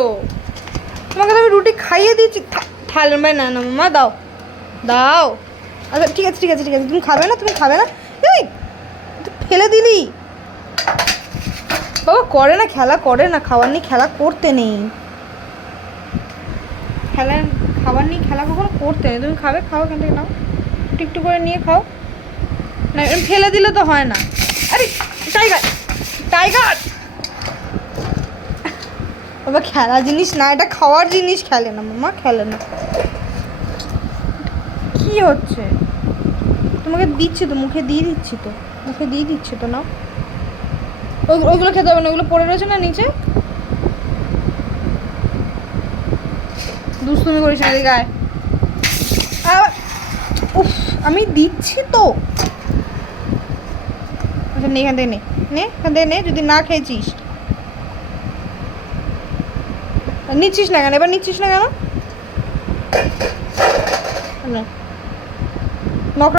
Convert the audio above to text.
তো তোমাকে তো আমি রুটি খাইয়ে দিয়েছি। থাল ভাই না না মামা দাও দাও। আচ্ছা ঠিক আছে ঠিক আছে ঠিক আছে, তুমি খাবে না তুমি খাবে না? এই ফেলে দিলি। বাবা করে না, খেলা করে না, খাবার নেই খেলা করতে নেই, খেলা খাবার নেই খেলা কখনো করতে নেই। তুমি খাবে, খাও এখান থেকে নাও, একটু একটু করে নিয়ে খাও না, ফেলে দিলে তো হয় না। আরে টাইগার টাইগার বাবা খেলা জিনিস না, এটা খাওয়ার জিনিস, খেলে না মামা খেলে না। কি হচ্ছে? তোমাকে দিচ্ছি তো, মুখে দিয়ে দিচ্ছি তো, মুখে দিয়ে দিচ্ছি তো, নাও। ওইগুলো খেতে হবে না, ওগুলো পড়ে রয়েছে না নিচে। দুষ্টুমি করিস না, এদিকে আয়। উফ আমি দিচ্ছি তো। আচ্ছা নে এখান থেকে নে, নে এখান থেকে নে, যদি না খেয়েছিস। নিচ্ছিস না কেন এবার, নিচ্ছিস না কেন?